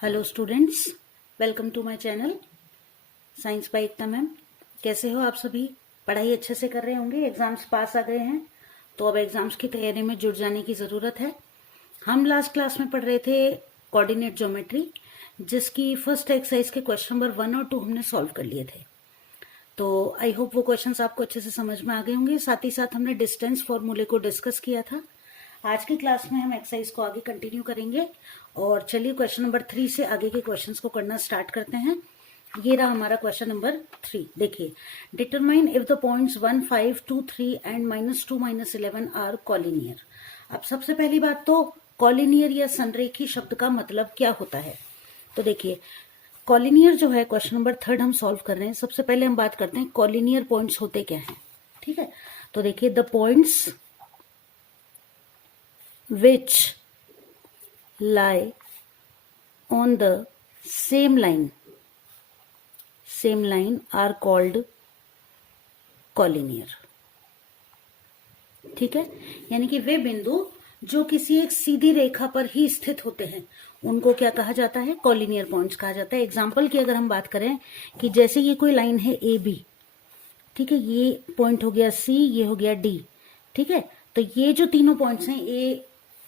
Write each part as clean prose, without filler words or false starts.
Hello students, welcome to my channel science by Ekta ma'am. कैसे हो आप सभी? पढ़ाई अच्छे से कर रहे होंगे। एग्जाम्स पास आ गए हैं तो अब एग्जाम्स की तैयारी में जुट जाने की ज़रूरत है। हम लास्ट क्लास में पढ़ रहे थे कोऑर्डिनेट ज्योमेट्री, जिसकी फर्स्ट एक्सरसाइज के क्वेश्चन नंबर 1 और 2 हमने सॉल्व कर लिए थे। तो आई होप वो क्वेश्चंस आपको अच्छे से समझ में आ गए होंगे। साथ ही साथ हमने डिस्टेंस फॉर्मूले को डिस्कस किया था। आज की क्लास में हम एक्सरसाइज को आगे कंटिन्यू करेंगे और चलिए क्वेश्चन नंबर 3 से आगे के क्वेश्चंस को करना स्टार्ट करते हैं। ये रहा हमारा क्वेश्चन नंबर 3। देखिए, determine if the points 1, 5, 2, 3 and -2, -11 are collinear. अब सबसे पहली बात तो कॉलिनियर या संरेखी शब्द का मतलब क्या होता है। तो देखिए, कॉलिनियर जो है क्वेश्चन नंबर 3 हम सॉल्व कर रहे हैं। सबसे पहले हम बात करते हैं कॉलिनियर पॉइंट्स होते क्या हैं। ठीक है, तो देखिए, the points which lie on the same line are called collinear। ठीक है, यानी कि वे बिंदु जो किसी एक सीधी रेखा पर ही स्थित होते हैं उनको क्या कहा जाता है? कॉलिनियर पॉइंट्स कहा जाता है। एग्जाम्पल की अगर हम बात करें कि जैसे ये कोई लाइन है ए बी, ठीक है, ये पॉइंट हो गया सी, ये हो गया डी। ठीक है, तो ये जो तीनों पॉइंट्स हैं ए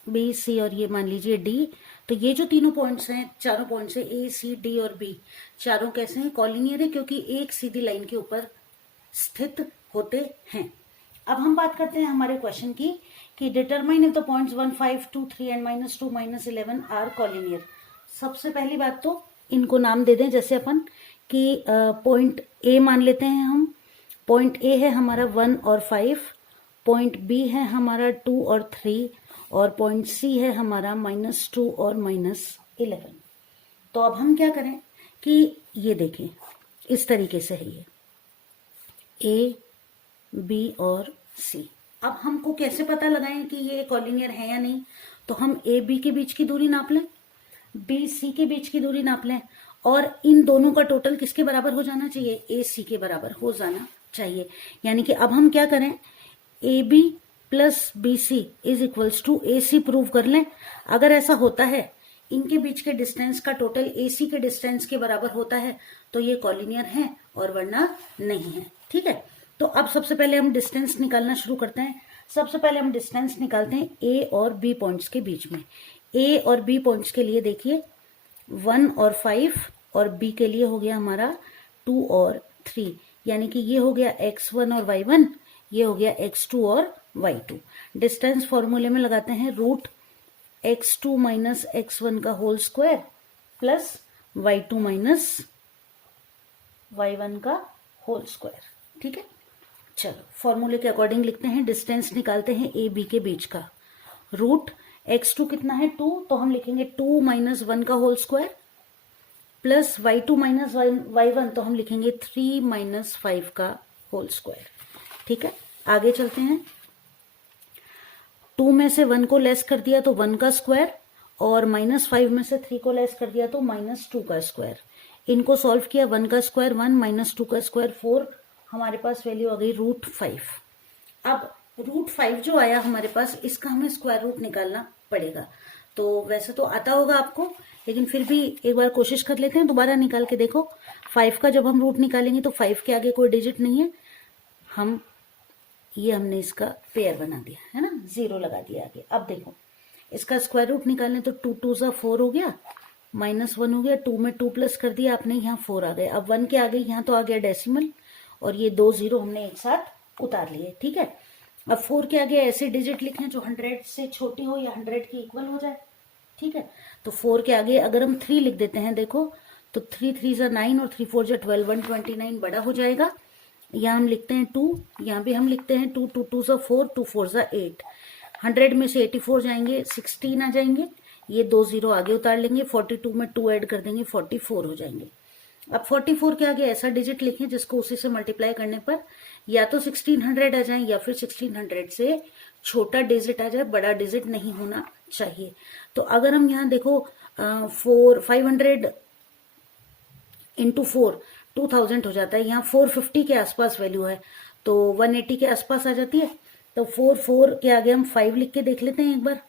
बी सी और ये मान लीजिए डी, तो ये जो तीनों पॉइंट्स हैं, चारों पॉइंट्स हैं ए सी डी और बी, चारों कैसे हैं? कॉलिनियर है, क्योंकि एक सीधी लाइन के ऊपर स्थित होते हैं। अब हम बात करते हैं हमारे क्वेश्चन की कि determine if the points 1, 5, 2, 3 and -2, -11 are collinear. सबसे पहली बात तो इनको नाम दे दें, जैसे अपन कि पॉइंट ए मान लेते हैं हम। पॉइंट ए है हमारा 1 और 5, पॉइंट बी है हमारा 2 और 3 और पॉइंट सी है हमारा -2 और -11। तो अब हम क्या करें कि ये देखें, इस तरीके से है ये ए बी और सी। अब हमको कैसे पता लगाएं कि ये कॉलिनियर है या नहीं? तो हम ए बी के बीच की दूरी नाप लें, बी सी के बीच की दूरी नाप लें और इन दोनों का टोटल किसके बराबर हो जाना चाहिए? ए सी के बराबर हो जाना चाहिए। यानी कि अब हम क्या करें, A B plus B C is equals to A C prove कर लें। अगर ऐसा होता है, इनके बीच के डिस्टेंस का टोटल ए सी के डिस्टेंस के बराबर होता है, तो ये कॉलिनियर है और वरना नहीं है। ठीक है, तो अब सबसे पहले हम डिस्टेंस निकालना शुरू करते हैं। सबसे पहले हम डिस्टेंस निकालते हैं ए और बी पॉइंट्स के बीच में। ए और बी पॉइंट्स के लिए देखिए 1 और 5 और बी के लिए हो गया हमारा 2 और 3, यानी कि ये हो गया x1 और y1, ये हो गया x2 और y2। डिस्टेंस फॉर्मूले में लगाते हैं √x2 माइनस x1 का whole square plus y2 minus y1 का होल स्क्वायर। ठीक है, चलो फॉर्मूले के अकॉर्डिंग लिखते हैं। डिस्टेंस निकालते हैं ए बी के बीच का। √x2 कितना है? 2, तो हम लिखेंगे 2 माइनस 1 का whole square plus y2 minus y1, तो हम लिखेंगे 3 माइनस 5 का होल स्क्वायर। ठीक है, आगे चलते हैं। 2 में से 1 को लेस कर दिया तो 1 का स्क्वायर और -5 में से 3 को लेस कर दिया तो -2 का स्क्वायर। इनको सॉल्व किया, 1 का स्क्वायर 1, -2 का स्क्वायर 4, हमारे पास वैल्यू आ गई √5। अब √5 जो आया हमारे पास, इसका हमें स्क्वायर रूट निकालना पड़ेगा। तो वैसे तो आता होगा आपको, लेकिन फिर भी एक बार कोशिश कर लेते हैं, दोबारा निकाल के देखो। 5 का जब हम रूट निकालेंगे तो 5 के आगे कोई डिजिट नहीं है, हमने इसका पेयर बना दिया है ना, 0 लगा दिया आगे। अब देखो, इसका स्क्वायर रूट निकालने तो 2 2 सा 4 हो गया, -1 हो गया, 2 में 2 प्लस कर दिया आपने, यहाँ 4 आ गए। अब 1 के आगे यहाँ तो आ गया डेसिमल और ये 2 0 हमने एक साथ उतार लिए। ठीक है, अब 4 के आगे ऐसे डिजिट लिखें जो 100 से छोटी हो या 100 के इक्वल हो जाए। ठीक है, तो 4 के आगे अगर हम 3 लिख देते हैं, देखो तो 3 3 सा 9 और 3 4 जा 12, 129 बड़ा हो जाएगा। यहाँ हम लिखते हैं 2, यहाँ भी हम लिखते हैं 2, 2 2 सा 4, 2 4 सा 8, 100 में से 84 जाएंगे, 16 आ जाएंगे, ये 2 0 आगे उतार लेंगे, 42 में 2 ऐड कर देंगे, 44 हो जाएंगे। अब 44 के आगे ऐसा डिजिट लिखें जिसको उसी से मल्टीप्लाई करने पर या तो 1600 आ जाए या फिर 1600 से छोटा डिजिट आ जाए, बड़ा डिजिट नहीं होना चाहिए। तो अगर हम यहाँ देखो 500 इंटू 4 2000 हो जाता है, यहाँ 450 के आसपास वैल्यू है तो 180 के आसपास आ जाती है। तो 4 4 के आगे हम 5 लिख के देख लेते हैं एक बार।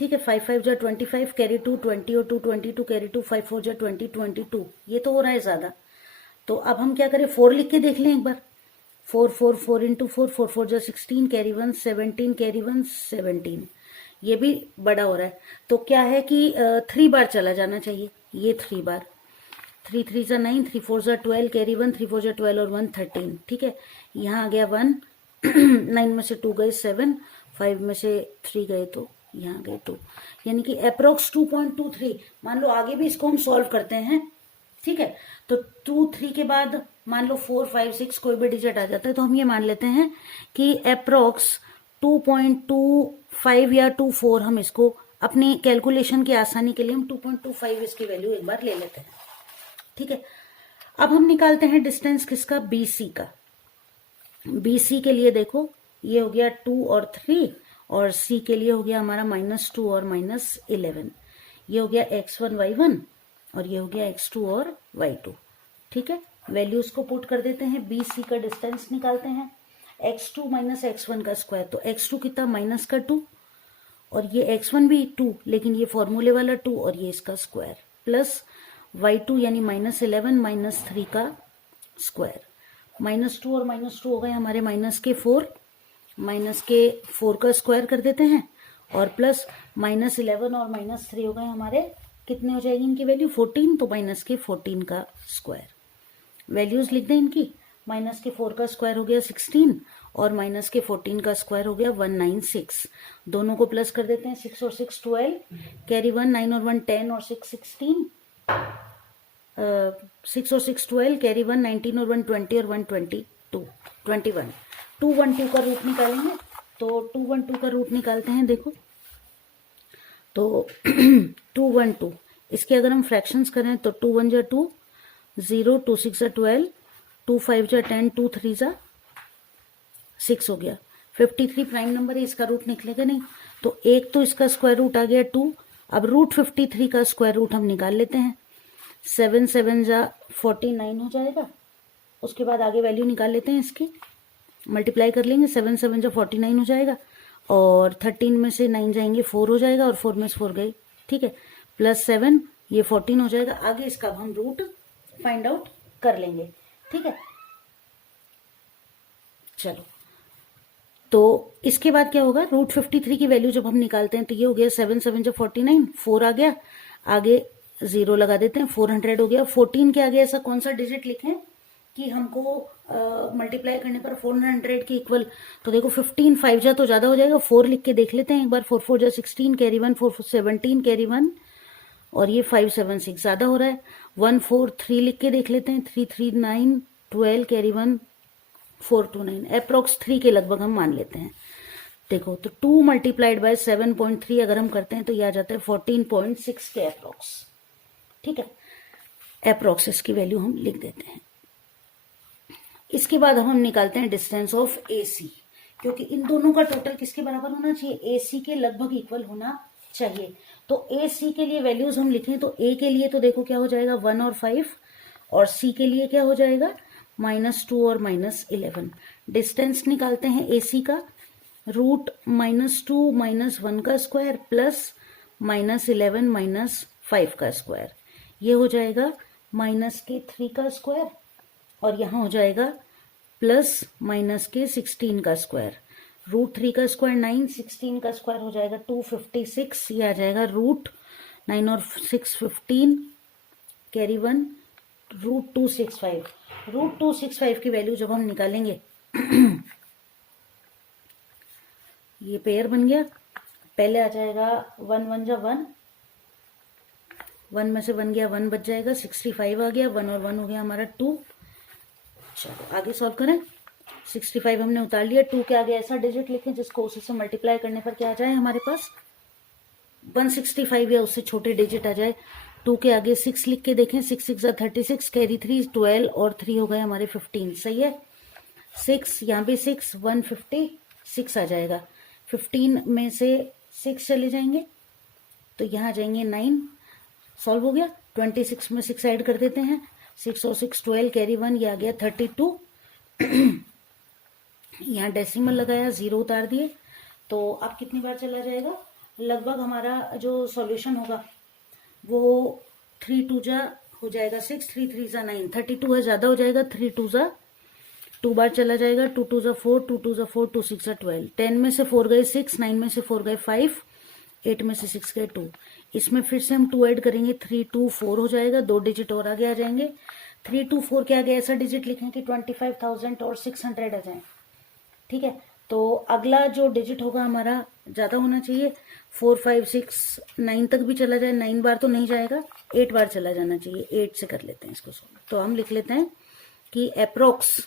ठीक है, 5 5 जा 25, कैरी 2 20 और 2 22, कैरी 2 5 4 जा 20 22, ये तो हो रहा है ज्यादा। तो अब हम क्या करें, 4 लिख के देख लें एक बार। 4 4 4 इंटू 4 4 4 जा 16, कैरी 1 17, कैरी 1 17, ये भी बड़ा हो रहा है। तो क्या है कि 3 बार चला जाना चाहिए, ये 3 बार। 3 3 जा 9, 3 4 जा 12, कैरी 1 3 4 जा 12 और 1 13, ठीक है। यहाँ आ गया 1 9 में से 2 गए 7, 5 में से 3 गए तो यहाँ गए 2, यानी कि अप्रोक्स 2.23। मान लो आगे भी इसको हम सॉल्व करते हैं, ठीक है। तो 2 3 के बाद मान लो 4 5 6 कोई भी डिजिट आ जाता है, तो हम ये मान लेते हैं कि अप्रोक्स 2.25 या 24, हम इसको अपनी कैलकुलेशन की आसानी के लिए हम 2.25 इसकी वैल्यू एक बार ले लेते हैं, ठीक है। अब हम निकालते हैं डिस्टेंस किसका, BC का। BC के लिए देखो, ये हो गया 2 और 3, और C के लिए हो गया हमारा -2 और -11। ये हो गया x1 y1 और ये हो गया x2 और y2, ठीक है। वैल्यूज को पुट कर देते हैं, BC का डिस्टेंस निकालते हैं। x2 माइनस x1 का स्क्वायर, तो x2 कितना, माइनस का 2, और ये x1 भी 2, लेकिन ये फॉर्मूले वाला 2, और ये इसका स्क्वायर, प्लस y2 यानी -11 -3 का स्क्वायर। -2 और -2 हो गए हमारे -4, -4 का स्क्वायर कर देते हैं, और प्लस -11 और -3 हो गए हमारे, कितने हो जाएगी इनकी वैल्यू, 14, तो -14 का स्क्वायर। वैल्यूज लिख दें इनकी, -4 का स्क्वायर हो गया 16, और -14 का स्क्वायर हो गया 196। दोनों को प्लस कर देते हैं, 6 और 6 12, कैरी 1 9 और 1 10 और 6 16, 6 और 6 12, कैरी 1 19 और 1 20 और 1 22 21। 212 का रूट निकालेंगे, तो 212 का रूट निकालते हैं, देखो तो 212 इसके अगर हम फ्रैक्शंस करें तो 2 1 जा 2 0, 2 6 जा 12, 2 5 जा 10, 2 3 जा 6 हो गया। 53 प्राइम नंबर है, इसका रूट निकलेगा नहीं, तो एक तो इसका स्क्वायर रूट आ गया 2। अब रूट 53 का स्क्वायर रूट हम निकाल लेते हैं, 7 7 जा 49 हो जाएगा। उसके बाद आगे वैल्यू निकाल लेते हैं इसकी, मल्टीप्लाई कर लेंगे, 7 7 जा 49 हो जाएगा, और 13 में से 9 जाएंगे 4 हो जाएगा, और 4 में से 4 गए, ठीक है, प्लस 7 ये 14 हो जाएगा। आगे इसका हम रूट फाइंड आउट कर लेंगे, ठीक है। चलो, तो इसके बाद क्या होगा, रूट 53 की वैल्यू जब हम निकालते हैं तो ये हो गया 7 7 जा 49, 4 आ गया, आगे 0 लगा देते हैं, 400 हो गया। 14 के आगे ऐसा कौन सा डिजिट लिखें कि हमको मल्टीप्लाई करने पर 400 के इक्वल, तो देखो 15 5 जा तो ज्यादा हो जाएगा, 4 लिख के देख लेते हैं एक बार, 4 4 जा 16, कैरी 1 4 4 17, कैरी 1, और ये 5 7 6 ज्यादा हो रहा है, 1 4 3 लिख के देख लेते हैं, 3 3 9 12, कैरी 1 4 2 9, अप्रोक्स 3 के लगभग हम मान लेते हैं। देखो तो 2 मल्टीप्लाइड बाय 7.3 अगर हम करते हैं तो ये आ जाता है 14.6 के अप्रोक्स, ठीक है। अप्रोक्स इसकी वैल्यू हम लिख देते हैं। इसके बाद हम निकालते हैं डिस्टेंस ऑफ AC, क्योंकि इन दोनों का टोटल किसके बराबर होना चाहिए, AC के लगभग इक्वल होना चाहिए। तो AC के लिए वैल्यूज हम लिखें तो A के लिए तो देखो क्या हो जाएगा 1 और 5, और C के लिए क्या हो जाएगा -2 और -11। डिस्टेंस निकालते हैं AC का, रूट -2 -1 का स्क्वायर प्लस -11 -5 का स्क्वायर, ये हो जाएगा -3 का स्क्वायर, और यहाँ हो जाएगा प्लस -16 का स्क्वायर। रूट 3 का स्क्वायर 9, 16 का स्क्वायर हो जाएगा 256, ये आ जाएगा रूट 9 और 6 15, कैरी 1 रूट 265। रूट 265 की वैल्यू जब हम निकालेंगे ये पेयर बन गया, पहले आ जाएगा 1 1 जा 1, 1 में से 1 गया 1 बच जाएगा, 65 आ गया, 1 और 1 हो गया हमारा 2। चलो आगे सॉल्व करें, 65 हमने उतार लिया, 2 के आगे ऐसा डिजिट लिखें जिसको उसी से मल्टीप्लाई करने पर क्या आ जाए हमारे पास 165 या उससे छोटे डिजिट आ जाए। 2 के आगे 6 लिख के देखें, 6 6 जा 36, कैरी 3 12, और 3 हो गए हमारे 15, सही है। 6 यहाँ पे 6 156 आ जाएगा, 15 में से 6 चले जाएंगे तो यहाँ आ जाएंगे 9, सॉल्व हो गया। 26 में 6 ऐड कर देते हैं, 6 और 6 12, कैरी 1, ये आ गया 32। यहाँ डेसिमल लगाया, 0 उतार दिए, तो अब कितनी बार चला जाएगा, लगभग हमारा जो सॉल्यूशन होगा वो 3 2 जा हो जाएगा 6, 3 3 जा 9, 32 है, ज्यादा हो जाएगा, 3 2 जा 2 बार चला जाएगा, 2 2 जा 4, 2 2 जा 4, 2 6 जा 12, 10 में से 4 गए 6, 9 में से 4 गए 5, 8 में से 6 गए 2। इसमें फिर से हम 2 ऐड करेंगे, 3 2 4 हो जाएगा, 2 डिजिट और आगे आ जाएंगे। 3 2 4 के आगे ऐसा डिजिट लिखें कि 25,000 और 600 आ जाए। ठीक है, तो अगला जो डिजिट होगा हमारा ज्यादा होना चाहिए, 4 5 6 9 तक भी चला जाए, 9 बार तो नहीं जाएगा, 8 बार चला जाना चाहिए। 8 से कर लेते हैं इसको सॉल्व। तो हम लिख लेते हैं कि अप्रोक्स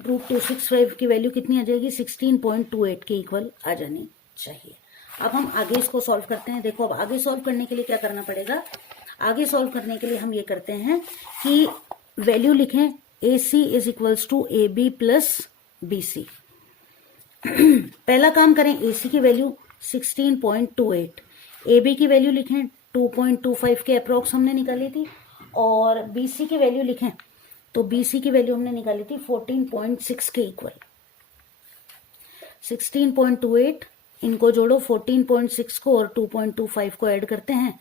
√265 की वैल्यू कितनी आ जाएगी, 16.28 के इक्वल आ जानी चाहिए। अब हम आगे इसको सॉल्व करते हैं। देखो, अब आगे सॉल्व करने के लिए क्या करना पड़ेगा, आगे सॉल्व करने के लिए हम ये करते हैं कि वैल्यू लिखें AC is equals to AB plus BC। पहला काम करें, AC की वैल्यू 16.28, AB की वैल्यू लिखें 2.25 के अप्रोक्स हमने निकाली थी, और BC की वैल्यू लिखें तो BC की वैल्यू हमने निकाली थी 14.6 के इक्वल। 16.28 इनको जोड़ो, 14.6 को और 2.25 को ऐड करते हैं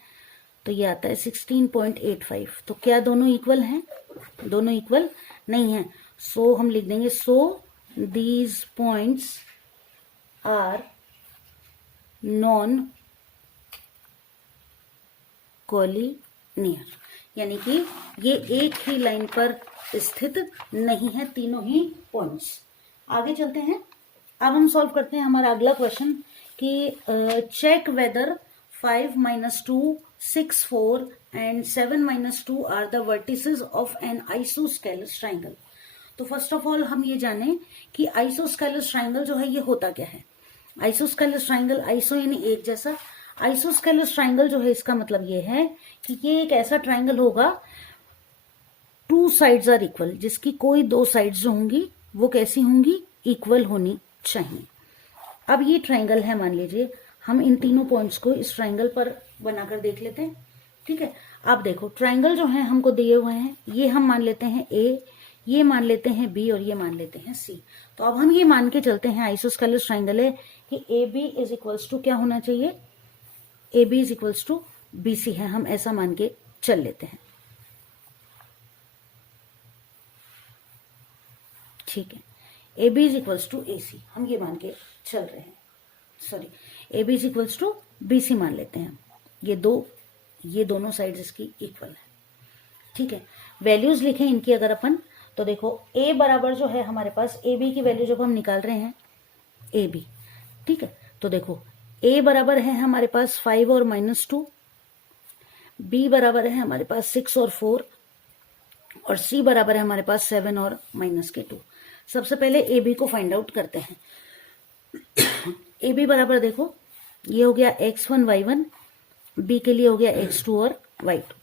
तो ये आता है 16.85। तो क्या दोनों इक्वल हैं, दोनों इक्वल नहीं है। सो हम लिख देंगे so these points are non collinear, यानी कि ये एक ही लाइन पर स्थित नहीं है तीनों ही पॉइंट्स। आगे चलते हैं, अब हम सॉल्व करते हैं हमारा अगला क्वेश्चन कि check whether 5 - 2 6 4 and 7 - 2 are the vertices of an isosceles triangle. तो फर्स्ट ऑफ ऑल हम ये जानें कि आइसोस्केलस ट्राइंगल जो है ये होता क्या है। आइसोस्केलस ट्राइंगल, आइसो यानी एक जैसा, आइसोस्केलस ट्राइंगल जो है इसका मतलब ये है कि ये एक ऐसा ट्राइंगल होगा 2 साइड्स आर इक्वल, जिसकी कोई 2 साइड्स जो होंगी वो कैसी होंगी, इक्वल होनी चाहिए। अब ये ट्राइंगल है, मान लीजिए हम इन तीनों पॉइंट्स को इस ट्राइंगल पर बनाकर देख लेते हैं। ठीक है, आप देखो ट्राइंगल जो है हमको दिए हुए हैं, ये हम मान लेते हैं A, ये मान लेते हैं B और ये मान लेते हैं C। तो अब हम ये मान के चलते हैं आइसोस्केलस ट्राइंगल है कि AB इज इक्वल्स टू क्या होना चाहिए, AB is equals to BC है, हम ऐसा मान के चल लेते हैं। ठीक है, AB is equals to AC हम ये मान के चल रहे हैं, sorry AB is equals to BC मान लेते हैं। ये दोनों साइड्स इसकी इक्वल है। ठीक है, वैल्यूज लिखें इनकी अगर अपन, तो देखो A बराबर जो है हमारे पास, AB की वैल्यू जब हम निकाल रहे हैं AB, ठीक है, तो देखो A बराबर है हमारे पास 5 और -2, B बराबर है हमारे पास 6 और 4, और C बराबर है हमारे पास 7 और -2। सबसे पहले AB को फाइंड आउट करते हैं। AB बराबर देखो ये हो गया x1 y1, B के लिए हो गया x2 और y2।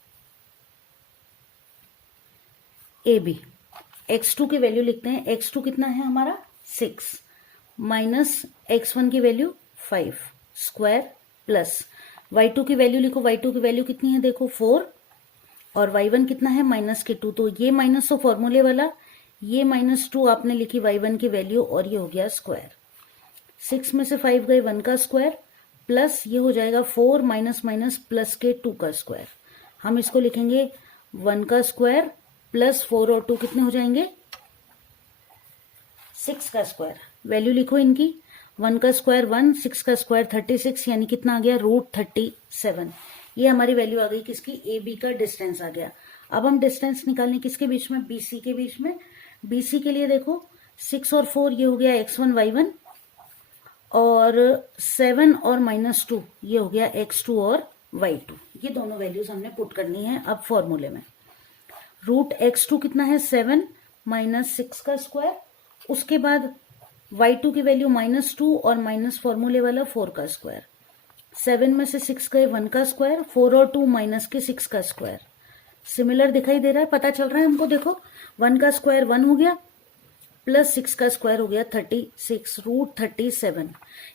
AB x2 की वैल्यू लिखते हैं, x2 कितना है हमारा 6 माइनस x1 की वैल्यू 5 स्क्वायर प्लस y2 की वैल्यू लिखो, y2 की वैल्यू कितनी है देखो 4, और y1 कितना है -2। तो ये माइनस तो फॉर्मूले वाला, ये -2 आपने लिखी y1 की वैल्यू और ये हो गया स्क्वायर। 6 में से 5 गए 1 का स्क्वायर प्लस ये हो जाएगा 4 माइनस माइनस प्लस के 2 का स्क्वायर। हम इसको लिखेंगे 1 का स्क्वायर प्लस 4 और 2 कितने हो जाएंगे 6 का स्क्वायर। वैल्यू लिखो इनकी, 1 का स्क्वायर 1, 6 का स्क्वायर 36, यानी कितना आ गया √37। ये हमारी वैल्यू आ गई किसकी, AB का डिस्टेंस आ गया। अब हम डिस्टेंस निकालने किसके बीच में, BC के बीच में। BC के लिए देखो 6 और 4 ये हो गया x1 y1, और 7 और -2 ये हो गया x2 और y2। ये दोनों वैल्यूज हमने पुट करनी है अब फॉर्मूले में। √x2 कितना है 7 माइनस 6 का स्क्वायर, उसके बाद y2 की वैल्यू -2 और माइनस फॉर्मूले वाला 4 का स्क्वायर। 7 में से 6 गए 1 का स्क्वायर, 4 और 2 माइनस के 6 का स्क्वायर। सिमिलर दिखाई दे रहा है, पता चल रहा है हमको। देखो 1 का स्क्वायर 1 हो गया प्लस 6 का स्क्वायर हो गया 36, √37।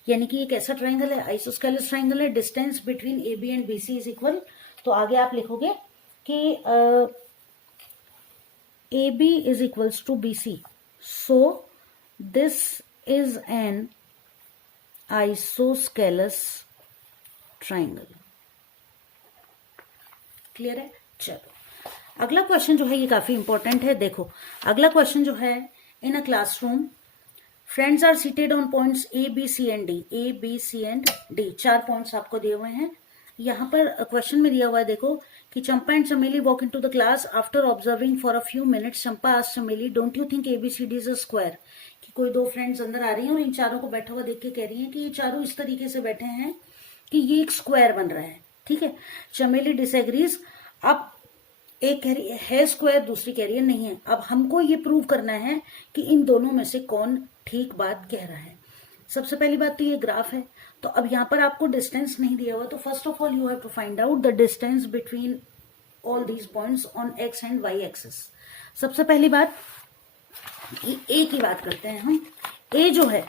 यानी कि एक ऐसा ट्राइंगल है, आइसोस्केलस ट्राइंगल है, distance between AB and BC is equal. तो आगे आप लिखोगे कि AB is equals to BC. So this is an isosceles triangle. Clear है? चलो अगला क्वेश्चन जो है ये काफी इंपॉर्टेंट है। देखो अगला क्वेश्चन जो है, in a classroom friends are seated on points A B C and D. A B C and D 4 points आपको दिए हुए हैं। यहाँ पर क्वेश्चन में दिया हुआ है देखो कि Champa and Chameli walk into the class after observing for a few minutes. Champa asked Chameli, don't you think ABCD is a square? कि कोई 2 फ्रेंड्स अंदर आ रही हैं और इन चारों को बैठा हुआ देख के कह रही हैं कि ये चारों इस तरीके से बैठे हैं कि ये एक स्क्वायर बन रहा है। ठीक है, चमेली डिसएग्रीज। अब एक कह रही है स्क्वायर, दूसरी कह रही है नहीं है। अब हमको ये प्रूव करना है कि इन दोनों में से कौन ठीक बात कह रहा है। सबसे पहली बात तो ये ग्राफ है, तो अब यहाँ पर आपको डिस्टेंस नहीं दिया हुआ, तो first of all you have to find out the distance between all these points on X and Y axis. सबसे पहली बात ए की बात करते हैं हम। ए जो है,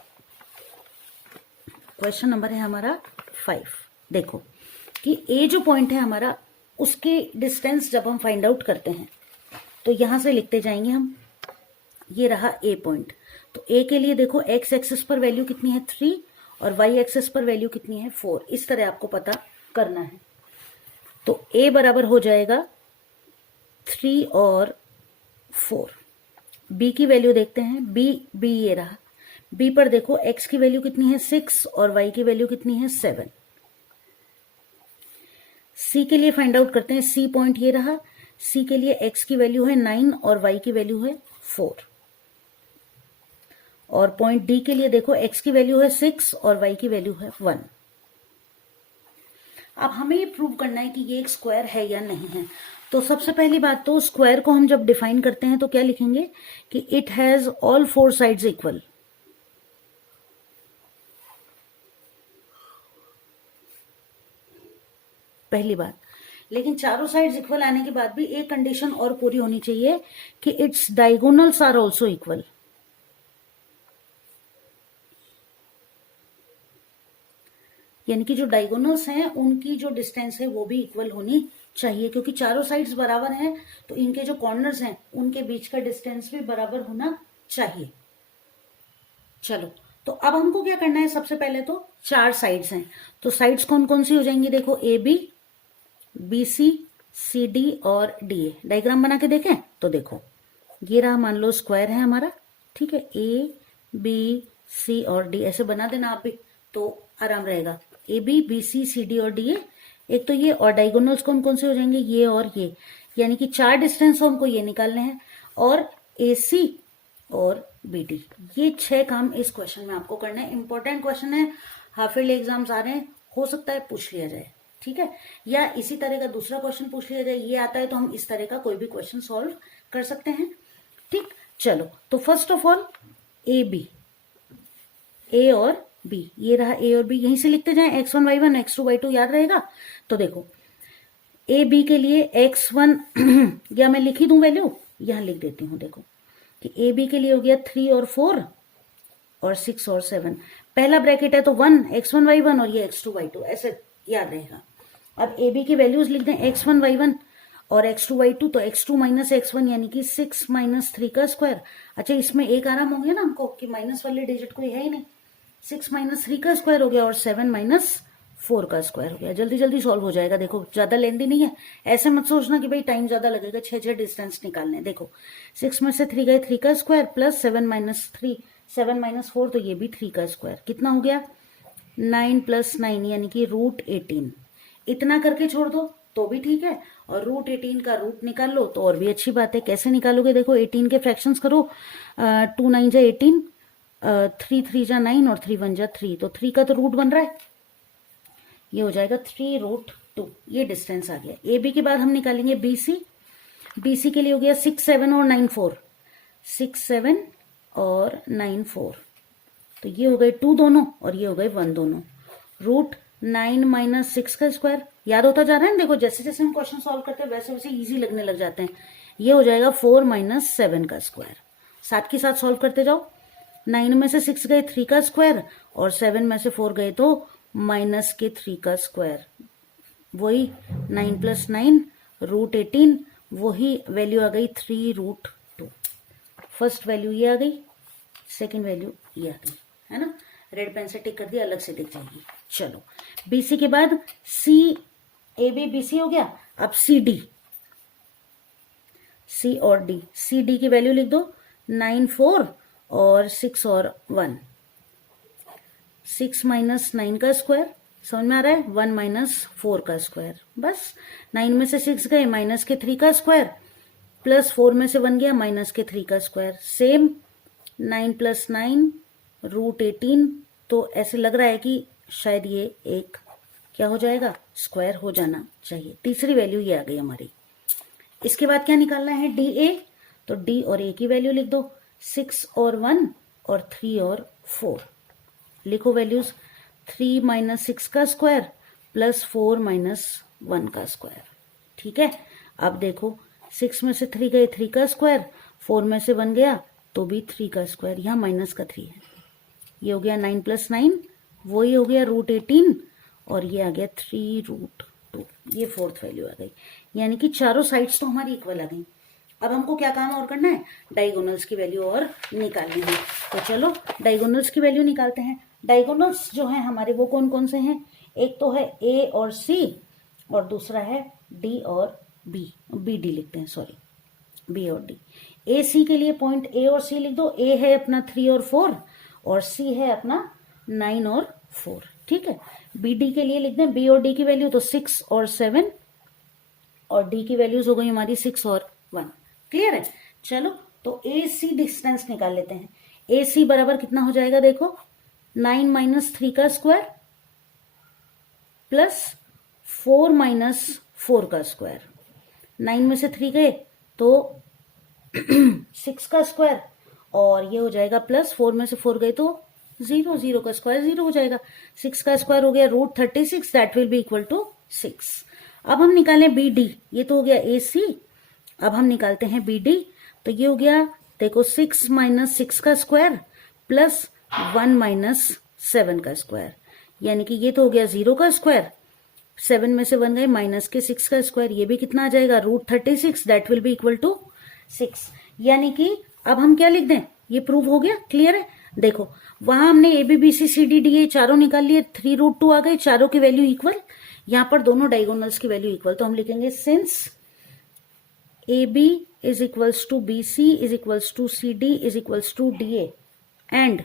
क्वेश्चन नंबर है हमारा 5। देखो कि ए जो पॉइंट है हमारा, उसके डिस्टेंस जब हम फाइंड आउट करते हैं तो यहां से लिखते जाएंगे हम। ये रहा ए पॉइंट, तो ए के लिए देखो एक्स एक्सिस पर वैल्यू कितनी है 3 और वाई एक्सिस पर वैल्यू कितनी है 4। इस तरह आपको पता करना है। तो ए बराबर हो जाएगा 3 और 4। बी की वैल्यू देखते हैं। बी ये रहा। बी पर देखो एक्स की वैल्यू कितनी है 6 और वाई की वैल्यू कितनी है 7। सी के लिए फाइंड आउट करते हैं। सी पॉइंट ये रहा। सी के लिए एक्स की वैल्यू है 9 और वाई की वैल्यू है 4। और पॉइंट डी के लिए देखो एक्स की वैल्यू है 6 और वाई की वैल्यू है 1। अब हमें ये प्रूव करना है कि ये एक स्क्वायर है या नहीं है। तो सबसे पहली बात तो स्क्वायर को हम जब डिफाइन करते हैं तो क्या लिखेंगे कि it has all 4 sides equal. पहली बात। लेकिन चारों साइड्स इक्वल आने के बाद भी एक कंडीशन और पूरी होनी चाहिए कि its diagonals are also equal. यानी कि जो डायगोनल्स हैं उनकी जो डिस्टेंस है वो भी इक्वल होनी चाहिए, क्योंकि चारों साइड्स बराबर हैं तो इनके जो कॉर्नर्स हैं उनके बीच का डिस्टेंस भी बराबर होना चाहिए। चलो तो अब हमको क्या करना है, सबसे पहले तो 4 साइड्स हैं, तो साइड्स कौन कौन सी हो जाएंगी देखो, AB, BC, CD और DA। डायग्राम बना के देखें तो देखो ये रहा, मान लो स्क्वायर है हमारा। ठीक है, ABC और D ऐसे बना देना आप भी तो आराम रहेगा। AB, BC, CD और DA एक तो ये, और डायगोनल्स कौन कौन से हो जाएंगे, ये और ये। यानी कि 4 डिस्टेंस हमको ये निकालने हैं और AC और BD। ये 6 काम इस क्वेश्चन में आपको करना है। इंपॉर्टेंट क्वेश्चन है, हाफ ईयरली एग्जाम्स आ रहे हैं, हो सकता है पूछ लिया जाए। ठीक है, या इसी तरह का दूसरा क्वेश्चन पूछ लिया जाए। ये आता है तो हम इस तरह का कोई भी क्वेश्चन सॉल्व कर सकते हैं। ठीक, चलो तो first of all AB, A और B, ये रहा A और B, यहीं से लिखते जाएं, x1 y1 x2 y2 याद रहेगा। तो देखो AB के लिए x1 या मैं लिख ही दूं वैल्यू, यहां लिख देती हूं। देखो कि AB के लिए हो गया 3 और 4 और 6 और 7। पहला ब्रैकेट है तो 1 x1 y1 और ये x2 y2, ऐसे याद रहेगा। अब AB की वैल्यूज लिख दें, x1 y1 और x2 y2, तो x2 माइनस x1 यानी कि 6 माइनस 3 का स्क्वायर। अच्छा, इसमें एक आराम हो गया ना हमको कि माइनस वाले डिजिट कोई है ही नहीं। 6 माइनस 3 का स्क्वायर हो गया और 7 माइनस 4 का स्क्वायर हो गया। जल्दी जल्दी सॉल्व हो जाएगा। देखो ज्यादा लेंदी नहीं है, ऐसे मत सोचना कि भाई टाइम ज्यादा लगेगा 6 डिस्टेंस निकालने। देखो 6 में से 3 गए 3 का स्क्वायर प्लस 7 माइनस 3, 7 माइनस 4 तो ये भी 3 का स्क्वायर। कितना हो गया 9 प्लस 9 यानी कि √18। इतना करके छोड़ दो तो भी ठीक है, और √18 का रूट निकाल लो तो और भी अच्छी बात है। कैसे निकालोगे, देखो 18 के फ्रैक्शंस करो, 2 9 जा 18, 3 3 जा 9 और 3 1 जा 3, तो 3 का तो रूट बन रहा है, ये हो जाएगा 3√2। ये डिस्टेंस आ गया। AB के बाद हम निकालेंगे BC। BC के लिए हो गया 6 7 और 9 4, 6 7 और 9 4, तो ये हो गए 2 दोनों और ये हो गए 1 दोनों। √9 माइनस 6 का स्क्वायर याद होता जा रहा है। देखो जैसे जैसे हम क्वेश्चन सॉल्व करते हैं वैसे वैसे इजी लगने लग जाते हैं। ये हो जाएगा 4 माइनस 7 का स्क्वायर। साथ के साथ सॉल्व करते जाओ। 9 में से 6 गए 3 का स्क्वायर और 7 में से 4 गए तो माइनस के 3 का स्क्वायर। वही 9 प्लस 9 √18, वही वैल्यू आ गई 3√2। फर्स्ट वैल्यू ये आ गई, सेकेंड वैल्यू ये आ गई, है ना। रेड पेन से टिक कर दिया, अलग से दिख जाएगी। चलो BC के बाद C, AB BC हो गया। अब CD, C और D, CD की वैल्यू लिख दो 9 4 और 6 और 1। 6 माइनस 9 का स्क्वायर, समझ में आ रहा है, 1 माइनस 4 का स्क्वायर। बस 9 में से 6 गए, माइनस के 3 का स्क्वायर, प्लस 4 में से 1 गया, माइनस के 3 का स्क्वायर। Same 9 plus 9 √18। तो ऐसे लग रहा है कि शायद ये एक क्या हो जाएगा, स्क्वायर हो जाना चाहिए। तीसरी वैल्यू ये आ गई हमारी। इसके बाद क्या निकालना है, DA। तो D और A की वैल्यू लिख दो, 6 और 1 और 3 और 4। लिखो वैल्यूज, 3 माइनस 6 का स्क्वायर प्लस 4 माइनस 1 का स्क्वायर। ठीक है, अब देखो 6 में से 3 गए, 3 का स्क्वायर, 4 में से 1 गया तो भी 3 का स्क्वायर, यहाँ माइनस का 3 है। ये हो गया 9 प्लस 9, वो ही हो गया √18 और ये आ गया 3√2। ये फोर्थ वैल्यू आ गई, यानी कि चारों साइड्स तो हमारी इक्वल आ गई। अब हमको क्या काम और करना है, डायगोनल्स की वैल्यू और निकालनी है। तो चलो डायगोनल्स की वैल्यू निकालते हैं। डायगोनल्स जो हैं हमारे वो कौन कौन से हैं, एक तो है A और C और दूसरा है D और B, BD लिखते हैं, सॉरी B और D। AC के लिए पॉइंट A और C लिख दो। A है अपना 3 और 4 और C है अपना 9 और 4। ठीक है, BD के लिए लिख दें B और D की वैल्यू तो 6 और 7 और D की वैल्यूज हो गई हमारी 6 और 1। क्लियर है। चलो तो AC डिस्टेंस निकाल लेते हैं। AC बराबर कितना हो जाएगा, देखो 9 माइनस 3 का स्क्वायर प्लस 4 माइनस 4 का स्क्वायर। 9 में से 3 गए तो 6 का स्क्वायर और ये हो जाएगा प्लस 4 में से 4 गए तो 0, 0 का स्क्वायर 0 हो जाएगा। 6 का स्क्वायर हो गया √36, that will be equal to 6। अब हम निकालें BD, ये तो हो गया AC। अब हम निकालते हैं BD, तो ये हो गया देखो 6 माइनस 6 का स्क्वायर प्लस 1 माइनस 7 का स्क्वायर, यानी कि ये तो हो गया 0 का स्क्वायर, 7 में से 1 गए, माइनस के 6 का स्क्वायर, ये भी कितना आ जाएगा √36, that will be equal to 6। यानी कि अब हम क्या लिख दें, ये प्रूव हो गया। क्लियर है। देखो वहां हमने ABBCCDDA चारों निकाल लिए, 3√2 आ गए, चारों की वैल्यू इक्वल। यहां पर दोनों डायगोनल्स की वैल्यू इक्वल, तो हम लिखेंगे since AB is equals to BC is equals to CD is equals to DA and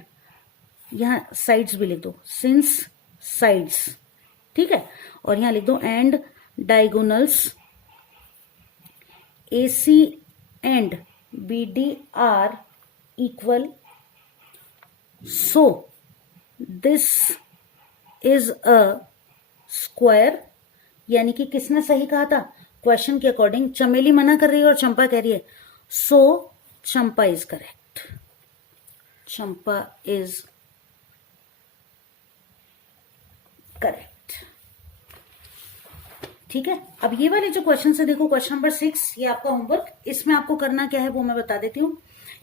यहां साइड्स भी लिख दो, सिंस साइड्स। ठीक है, और यहां लिख दो एंड डायगोनल्स AC एंड BD are equal, so this is a square. यानी कि किसने सही कहा था, क्वेश्चन के अकॉर्डिंग चमेली मना कर रही है और चंपा कह रही है, so Champa is correct, Champa is correct. ठीक है, अब ये वाले जो क्वेश्चन है देखो, क्वेश्चन नंबर 6, ये आपका होमवर्क। इसमें आपको करना क्या है वो मैं बता देती हूँ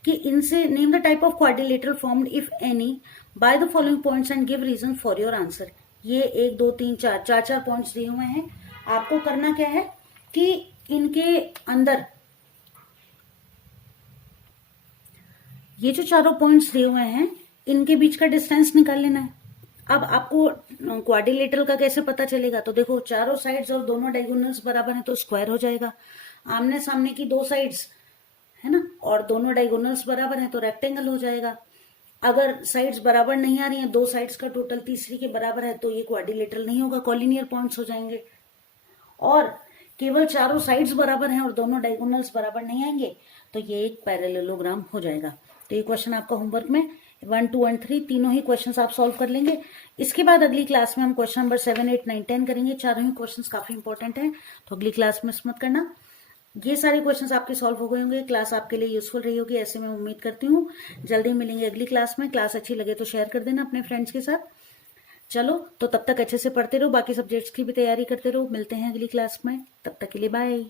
कि इनसे name the type of quadrilateral formed if any by the following points and give reason for your answer. ये 1 2 3 4 पॉइंट्स दिए हुए हैं। आपको करना क्या है कि इनके अंदर ये जो चारों पॉइंट्स दिए हुए हैं इनके बीच का डिस्टेंस निकाल लेना है। अब आपको क्वाड्रिलेटरल का कैसे पता चलेगा, तो देखो चारों साइड्स और दोनों डायगोनल्स बराबर हैं तो स्क्वायर हो जाएगा। आमने सामने की 2 साइड्स है ना, और दोनों डायगोनल्स बराबर हैं तो रेक्टेंगल हो जाएगा। अगर साइड्स बराबर नहीं आ रही हैं, 2 साइड्स का टोटल तीसरी के बराबर है, तो ये क्वाड्रिलेटरल नहीं होगा, कॉलिनियर पॉइंट्स हो जाएंगे। और केवल चारों साइड्स बराबर हैं और दोनों डायगोनल्स बराबर नहीं आएंगे तो ये एक पैरेललोग्राम हो जाएगा। तो ये क्वेश्चन आपका होमवर्क में 1 2 एंड 3 तीनों ही क्वेश्चंस आप सॉल्व कर लेंगे। इसके बाद अगली क्लास में हम क्वेश्चन नंबर 7 8 9 10 करेंगे। चारों ही क्वेश्चंस काफी इंपॉर्टेंट हैं, तो अगली क्लास में मिस मत करना। ये सारे क्वेश्चंस आपके सॉल्व हो गए होंगे, क्लास आपके लिए यूजफुल रही होगी, ऐसे मैं उम्मीद करती हूँ। जल्दी मिलेंगे अगली क्लास में। क्लास अच्छी लगे तो शेयर कर देना अपने फ्रेंड्स के साथ। चलो तो तब तक अच्छे से पढ़ते रहो, बाकी सब्जेक्ट्स की भी तैयारी करते रहो। मिलते हैं अगली क्लास में, तब तक के लिए बाय।